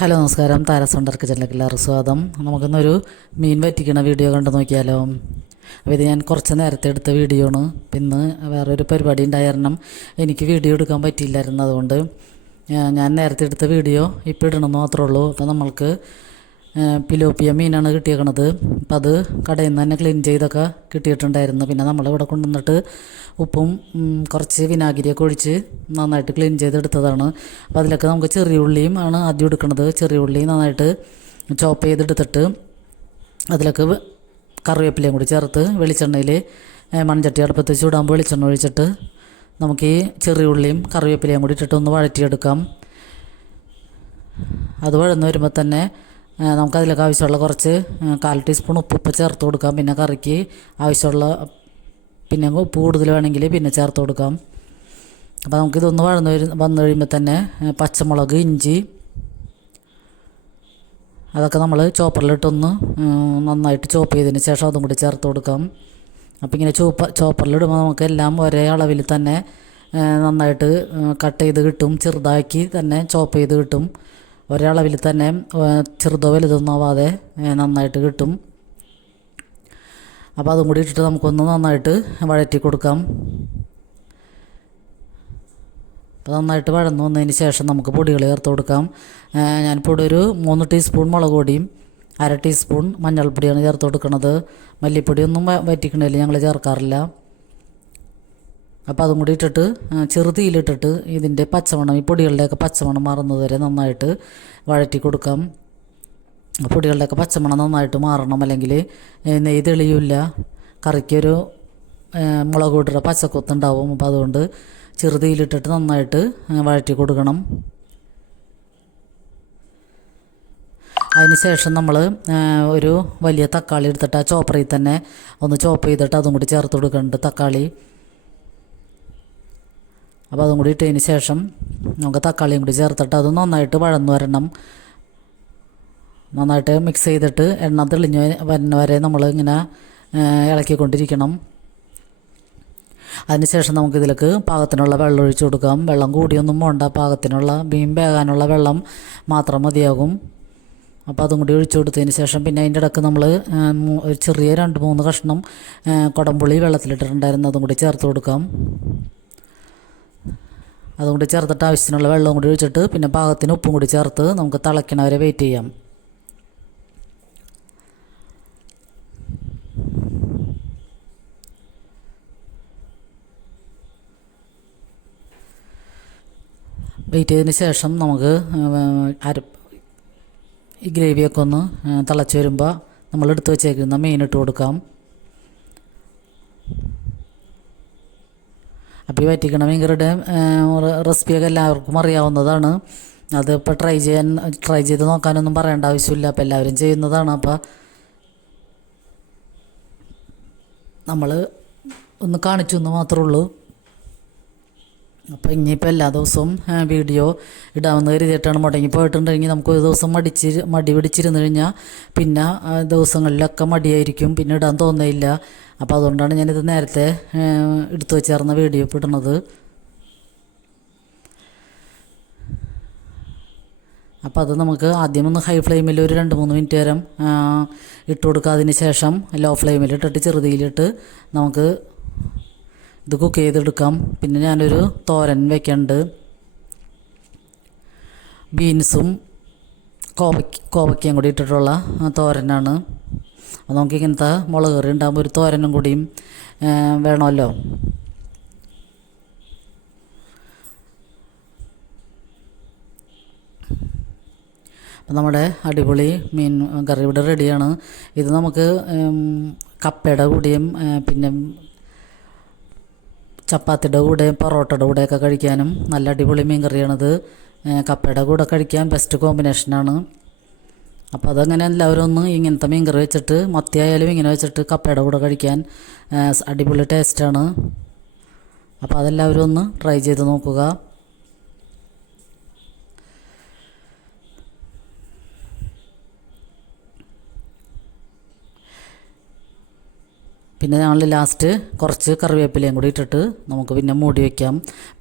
Hello നമസ്കാരം. താരസൗണ്ടർ കിച്ചണിലേക്ക് എല്ലാവർക്കും സ്വാഗതം. നമുക്കിന്നൊരു മീൻ വറ്റിക്കണ വീഡിയോ കണ്ടു നോക്കിയാലോ. അപ്പോൾ ഇത് ഞാൻ കുറച്ച് നേരത്തെ എടുത്ത വീഡിയോ ആണ്. ഇന്ന് വേറൊരു പരിപാടി ഉണ്ടായ കാരണം എനിക്ക് വീഡിയോ എടുക്കാൻ പറ്റിയില്ലായിരുന്നു. അതുകൊണ്ട് ഞാൻ നേരത്തെ എടുത്ത വീഡിയോ ഇപ്പോൾ ഇടണമെന്ന് മാത്രമേ ഉള്ളൂ. അപ്പോൾ നമ്മൾക്ക് പിലോപ്പിയ മീനാണ് കിട്ടിയേക്കണത്. അപ്പോൾ അത് കടയിൽ നിന്ന് തന്നെ ക്ലീൻ ചെയ്തൊക്കെ കിട്ടിയിട്ടുണ്ടായിരുന്നു. പിന്നെ നമ്മളിവിടെ കൊണ്ടുവന്നിട്ട് ഉപ്പും കുറച്ച് വിനാഗിരിയൊക്കെ ഒഴിച്ച് നന്നായിട്ട് ക്ലീൻ ചെയ്തെടുത്തതാണ്. അപ്പോൾ അതിലൊക്കെ നമുക്ക് ചെറിയ ഉള്ളിയും ആണ് ആദ്യം എടുക്കുന്നത്. ചെറിയ ഉള്ളി നന്നായിട്ട് ചോപ്പ് ചെയ്തെടുത്തിട്ട് അതിലൊക്കെ കറിവേപ്പിലയും കൂടി ചേർത്ത് വെളിച്ചെണ്ണയിൽ മൺചട്ടി അടുപ്പത്ത് ചൂടാകുമ്പോൾ വെളിച്ചെണ്ണ ഒഴിച്ചിട്ട് നമുക്ക് ഈ ചെറിയ ഉള്ളിയും കറിവേപ്പിലയും കൂടി ഇട്ടിട്ട് ഒന്ന് വഴറ്റിയെടുക്കാം. അത് വഴന്ന് വരുമ്പോൾ തന്നെ നമുക്കതിലൊക്കെ ആവശ്യമുള്ള കുറച്ച് 1/4 ടീസ്പൂൺ ഉപ്പ് ചേർത്ത് കൊടുക്കാം. പിന്നെ കറിക്ക് ആവശ്യമുള്ള പിന്നെ ഉപ്പ് കൂടുതൽ വേണമെങ്കിൽ പിന്നെ ചേർത്ത് കൊടുക്കാം. അപ്പോൾ നമുക്കിതൊന്ന് വന്നു കഴിയുമ്പോൾ തന്നെ പച്ചമുളക്, ഇഞ്ചി അതൊക്കെ നമ്മൾ ചോപ്പറിലിട്ടൊന്ന് നന്നായിട്ട് ചോപ്പ് ചെയ്തതിന് ശേഷം അതും കൂടി ചേർത്ത് കൊടുക്കാം. അപ്പോൾ ഇങ്ങനെ ചോപ്പറിലിടുമ്പോൾ നമുക്ക് എല്ലാം ഒരേ അളവിൽ തന്നെ നന്നായിട്ട് കട്ട് ചെയ്ത് കിട്ടും. ചെറുതാക്കി തന്നെ ചോപ്പ് ചെയ്ത് കിട്ടും. ഒരേ അളവിൽ തന്നെ ചെറുതോ വലുതൊന്നും ആവാതെ നന്നായിട്ട് കിട്ടും. അപ്പോൾ അതും കൂടി ഇട്ടിട്ട് നമുക്കൊന്ന് നന്നായിട്ട് വഴറ്റി കൊടുക്കാം. അപ്പോൾ നന്നായിട്ട് വഴന്നു വന്നതിന് ശേഷം നമുക്ക് പൊടികൾ ചേർത്ത് കൊടുക്കാം. ഞാനിപ്പോൾ ഇവിടെ ഒരു 3 ടീസ്പൂൺ മുളക് പൊടിയും 1/2 ടീസ്പൂൺ മഞ്ഞൾപ്പൊടിയാണ് ചേർത്ത് കൊടുക്കുന്നത്. മല്ലിപ്പൊടിയൊന്നും വറ്റിക്കണില്ല, ഞങ്ങൾ ചേർക്കാറില്ല. അപ്പോൾ അതും കൂടി ഇട്ടിട്ട് ചെറുതീയിലിട്ടിട്ട് ഇതിൻ്റെ പച്ചമണം, ഈ പൊടികളുടെയൊക്കെ പച്ചമണം മാറുന്നത് വരെ നന്നായിട്ട് വഴറ്റി കൊടുക്കാം. പൊടികളുടെയൊക്കെ പച്ചമണം നന്നായിട്ട് മാറണം, അല്ലെങ്കിൽ നെയ്യ് തെളിയില്ല. കറിക്കൊരു മുളക് പൊടിയുടെ പച്ചക്കൊത്തുണ്ടാവും. അപ്പോൾ അതുകൊണ്ട് ചെറുതീയിലിട്ടിട്ട് നന്നായിട്ട് വഴറ്റി കൊടുക്കണം. അതിന് ശേഷം നമ്മൾ ഒരു വലിയ തക്കാളി എടുത്തിട്ട് ആ ചോപ്പറിൽ തന്നെ ഒന്ന് ചോപ്പ് ചെയ്തിട്ട് അതും കൂടി ചേർത്ത് കൊടുക്കുന്നുണ്ട്, തക്കാളി. അപ്പോൾ അതും കൂടി ഇട്ടതിന് ശേഷം നമുക്ക് തക്കാളിയും കൂടി ചേർത്തിട്ട് അത് നന്നായിട്ട് വഴന്നു വരണം. നന്നായിട്ട് മിക്സ് ചെയ്തിട്ട് എണ്ണ തെളിഞ്ഞ് വരുന്ന വരെ നമ്മൾ ഇങ്ങനെ ഇളക്കിക്കൊണ്ടിരിക്കണം. അതിനുശേഷം നമുക്കിതിലേക്ക് പാകത്തിനുള്ള വെള്ളം ഒഴിച്ചു കൊടുക്കാം. വെള്ളം കൂടിയൊന്നും വേണ്ട, പാകത്തിനുള്ള മീൻ വേകാനുള്ള വെള്ളം മാത്രം മതിയാകും. അപ്പോൾ അതും കൂടി ഒഴിച്ചു കൊടുത്തതിന് ശേഷം പിന്നെ അതിൻ്റെ ഇടയ്ക്ക് നമ്മൾ ഒരു ചെറിയ 2-3 കഷ്ണം കുടംപുളി വെള്ളത്തിലിട്ടിട്ടുണ്ടായിരുന്നു, അതും കൂടി ചേർത്ത് കൊടുക്കാം. അതും കൂടി ചേർത്തിട്ട് ആവശ്യത്തിനുള്ള വെള്ളം കൂടി ഒഴിച്ചിട്ട് പിന്നെ പാകത്തിന് ഉപ്പും കൂടി ചേർത്ത് നമുക്ക് തിളയ്ക്കണവരെ വെയിറ്റ് ചെയ്യാം. വെയിറ്റ് ചെയ്തതിന് ശേഷം നമുക്ക് ഈ ഗ്രേവിയൊക്കെ ഒന്ന് തിളച്ച് വരുമ്പോൾ നമ്മൾ എടുത്ത് വെച്ചേക്കുന്ന മീൻ ഇട്ട് കൊടുക്കാം. അപ്പോൾ ഈ വറ്റിക്കണ മീൻകറിയുടെ റെസിപ്പിയൊക്കെ എല്ലാവർക്കും അറിയാവുന്നതാണ്. അതിപ്പോൾ ട്രൈ ചെയ്ത് നോക്കാനൊന്നും പറയേണ്ട ആവശ്യമില്ല. അപ്പോൾ എല്ലാവരും ചെയ്യുന്നതാണ്. അപ്പോൾ നമ്മൾ ഒന്ന് കാണിച്ചു എന്ന് മാത്രമേ ഉള്ളൂ. അപ്പോൾ ഇനിയിപ്പോൾ എല്ലാ ദിവസവും വീഡിയോ ഇടാമെന്ന് കരുതിയിട്ടാണ്. മുടങ്ങി പോയിട്ടുണ്ടെങ്കിൽ നമുക്ക് ഒരു ദിവസം മടി പിടിച്ചിരുന്നു കഴിഞ്ഞാൽ പിന്നെ ദിവസങ്ങളിലൊക്കെ മടിയായിരിക്കും, പിന്നെ ഇടാൻ തോന്നുന്നില്ല. അപ്പോൾ അതുകൊണ്ടാണ് ഞാനിത് നേരത്തെ എടുത്തു വെച്ചേർന്ന വീഡിയോ ഇപ്പോൾ ഇടുന്നത്. അപ്പോൾ അത് നമുക്ക് ആദ്യം ഒന്ന് ഹൈ ഫ്ലെയിമിൽ ഒരു 2-3 മിനിറ്റ് നേരം ഇട്ട് കൊടുക്കുക. അതിന് ശേഷം ലോ ഫ്ലെയിമിൽ ഇട്ടിട്ട് ചെറുതീയിലിട്ട് നമുക്ക് ഇത് കുക്ക് ചെയ്തെടുക്കാം. പിന്നെ ഞാനൊരു തോരൻ വയ്ക്കുന്നുണ്ട്. ബീൻസും കോവയ്ക്കയും കൂടി ഇട്ടിട്ടുള്ള തോരനാണ്. അപ്പോൾ നമുക്ക് ഇങ്ങനത്തെ മുളക് കറി ഉണ്ടാകുമ്പോൾ ഒരു തോരനും കൂടിയും വേണമല്ലോ. അപ്പോൾ നമ്മുടെ അടിപൊളി മീൻ കറി ഇവിടെ റെഡിയാണ്. ഇത് നമുക്ക് കപ്പയുടെ കൂടെയും പിന്നെ ചപ്പാത്തിയുടെ കൂടെ പൊറോട്ടയുടെ കൂടെയൊക്കെ കഴിക്കാനും നല്ല അടിപൊളി മീൻ കറിയാണിത്. കപ്പയുടെ കൂടെ കഴിക്കാൻ ബെസ്റ്റ് കോമ്പിനേഷനാണ്. അപ്പോൾ അതങ്ങനെ എല്ലാവരും ഒന്ന് ഇങ്ങനത്തെ മീൻ കറി വെച്ചിട്ട്, മത്തിയായാലും ഇങ്ങനെ വെച്ചിട്ട് കപ്പയുടെ കൂടെ കഴിക്കാൻ അടിപൊളി ടേസ്റ്റാണ്. അപ്പോൾ അതെല്ലാവരും ഒന്ന് ട്രൈ ചെയ്ത് നോക്കുക. പിന്നെ ഞങ്ങൾ ലാസ്റ്റ് കുറച്ച് കറിവേപ്പിലയും കൂടി ഇട്ടിട്ട് നമുക്ക് പിന്നെ മൂടി വയ്ക്കാം.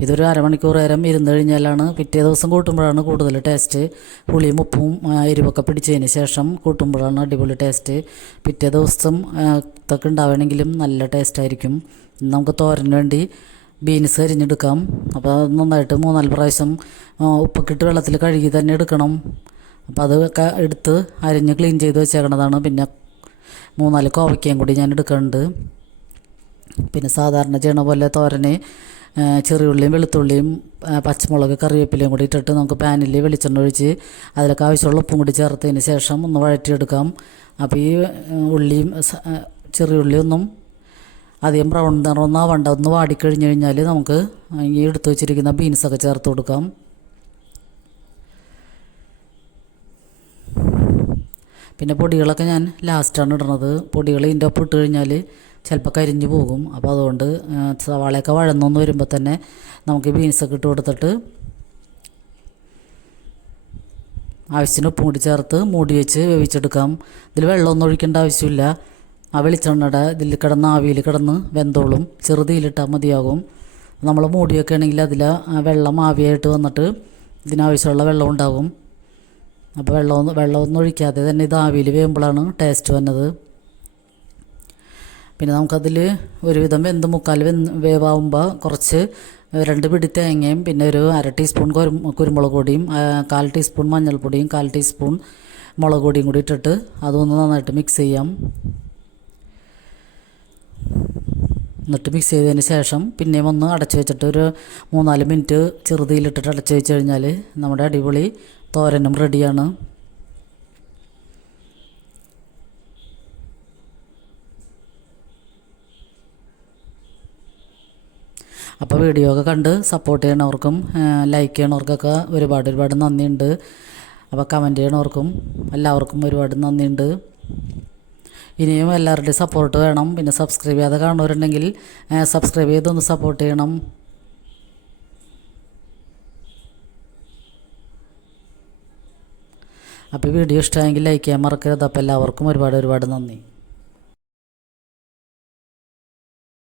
ഇതൊരു അരമണിക്കൂർ നേരം ഇരുന്ന് കഴിഞ്ഞാലാണ് പിറ്റേ ദിവസം കൂട്ടുമ്പോഴാണ് കൂടുതൽ ടേസ്റ്റ്. പുളിയും ഉപ്പും എരിവൊക്കെ പിടിച്ചതിന് ശേഷം കൂട്ടുമ്പോഴാണ് അടിപൊളി ടേസ്റ്റ്. പിറ്റേ ദിവസം ഇതൊക്കെ ഉണ്ടാവണമെങ്കിലും നല്ല ടേസ്റ്റായിരിക്കും. നമുക്ക് തോരന് വേണ്ടി ബീൻസ് അരിഞ്ഞെടുക്കാം. അപ്പോൾ അത് നന്നായിട്ട് 3-4 പ്രാവശ്യം ഉപ്പൊക്കെ ഇട്ട് വെള്ളത്തിൽ കഴുകി തന്നെ എടുക്കണം. അപ്പോൾ അതൊക്കെ എടുത്ത് അരിഞ്ഞ് ക്ലീൻ ചെയ്ത് വെച്ചേക്കണതാണ്. പിന്നെ 3-4 കോവയ്ക്കയും കൂടി ഞാൻ എടുക്കുന്നുണ്ട്. പിന്നെ സാധാരണ ചെയ്യണ പോലെ തോരന് ചെറിയുള്ളിയും വെളുത്തുള്ളിയും പച്ചമുളക് കറിവേപ്പിലയും കൂടി ഇട്ടിട്ട് നമുക്ക് പാനിൽ വെളിച്ചെണ്ണ ഒഴിച്ച് അതിലൊക്കെ ആവശ്യമുള്ള ഉപ്പും കൂടി ചേർത്തതിന് ശേഷം ഒന്ന് വഴറ്റിയെടുക്കാം. അപ്പോൾ ഈ ഉള്ളിയും ചെറിയുള്ളിയൊന്നും അധികം ബ്രൗൺ നിറമൊന്നും ആവണ്ട. ഒന്ന് വാടിക്കഴിഞ്ഞ് കഴിഞ്ഞാൽ നമുക്ക് ഈ എടുത്ത് വെച്ചിരിക്കുന്ന ബീൻസൊക്കെ ചേർത്ത് കൊടുക്കാം. പിന്നെ പൊടികളൊക്കെ ഞാൻ ലാസ്റ്റാണ് ഇടുന്നത്. പൊടികൾ ഇതിൻ്റെ ഒപ്പം ഇട്ട് കഴിഞ്ഞാൽ ചിലപ്പോൾ കരിഞ്ഞു പോകും. അപ്പോൾ അതുകൊണ്ട് സവാളയൊക്കെ വഴന്നൊന്ന് വരുമ്പോൾ തന്നെ നമുക്ക് ബീൻസൊക്കെ ഇട്ട് കൊടുത്തിട്ട് ആവശ്യത്തിന് ഉപ്പും കൂടി ചേർത്ത് മൂടി വെച്ച് വേവിച്ചെടുക്കാം. ഇതിൽ വെള്ളമൊന്നും ഒഴിക്കേണ്ട ആവശ്യമില്ല. ആ വെളിച്ചെണ്ണയുടെ ഇതിൽ കിടന്ന് ആവിയിൽ കിടന്ന് വെന്തോളും. ചെറുതീയിലിട്ടാൽ മതിയാകും. നമ്മൾ മൂടിയൊക്കെ ആണെങ്കിൽ അതിൽ വെള്ളം ആവിയായിട്ട് വന്നിട്ട് ഇതിനാവശ്യമുള്ള വെള്ളം ഉണ്ടാകും. അപ്പോൾ വെള്ളമൊന്നും ഒഴിക്കാതെ തന്നെ ഇത് ആവിയിൽ വേകുമ്പോഴാണ് ടേസ്റ്റ് വന്നത്. പിന്നെ നമുക്കതിൽ ഒരുവിധം മുക്കാൽ വേവാകുമ്പോൾ കുറച്ച് 2 പിടി തേങ്ങയും പിന്നെ ഒരു 1/2 ടീസ്പൂൺ കുരുമുളക് പൊടിയും 1/4 ടീസ്പൂൺ മഞ്ഞൾപ്പൊടിയും 1/4 ടീസ്പൂൺ മുളക് പൊടിയും കൂടി ഇട്ടിട്ട് അതൊന്ന് നന്നായിട്ട് മിക്സ് ചെയ്യാം. എന്നിട്ട് മിക്സ് ചെയ്തതിന് ശേഷം പിന്നെയും ഒന്ന് അടച്ചു വെച്ചിട്ട് ഒരു 3-4 മിനിറ്റ് ചെറുതീയിലിട്ടിട്ട് അടച്ചു വെച്ച് കഴിഞ്ഞാൽ നമ്മുടെ അടിപൊളി തോരനും റെഡിയാണ്. അപ്പോൾ വീഡിയോ ഒക്കെ കണ്ട് സപ്പോർട്ട് ചെയ്യണവർക്കും ലൈക്ക് ചെയ്യണവർക്കൊക്കെ ഒരുപാട് നന്ദിയുണ്ട്. അപ്പോൾ കമൻറ്റ് ചെയ്യണവർക്കും എല്ലാവർക്കും ഒരുപാട് നന്ദിയുണ്ട്. ഇനിയും എല്ലാവരുടെയും സപ്പോർട്ട് വേണം. പിന്നെ സബ്സ്ക്രൈബ് ചെയ്യാതെ കാണുന്നവരുണ്ടെങ്കിൽ സബ്സ്ക്രൈബ് ചെയ്തൊന്ന് സപ്പോർട്ട് ചെയ്യണം. അപ്പോൾ വീഡിയോ ഇഷ്ടമായെങ്കിൽ ലൈക്ക് ചെയ്യാൻ മറക്കരുത്. അപ്പോൾ എല്ലാവർക്കും ഒരുപാട് നന്ദി.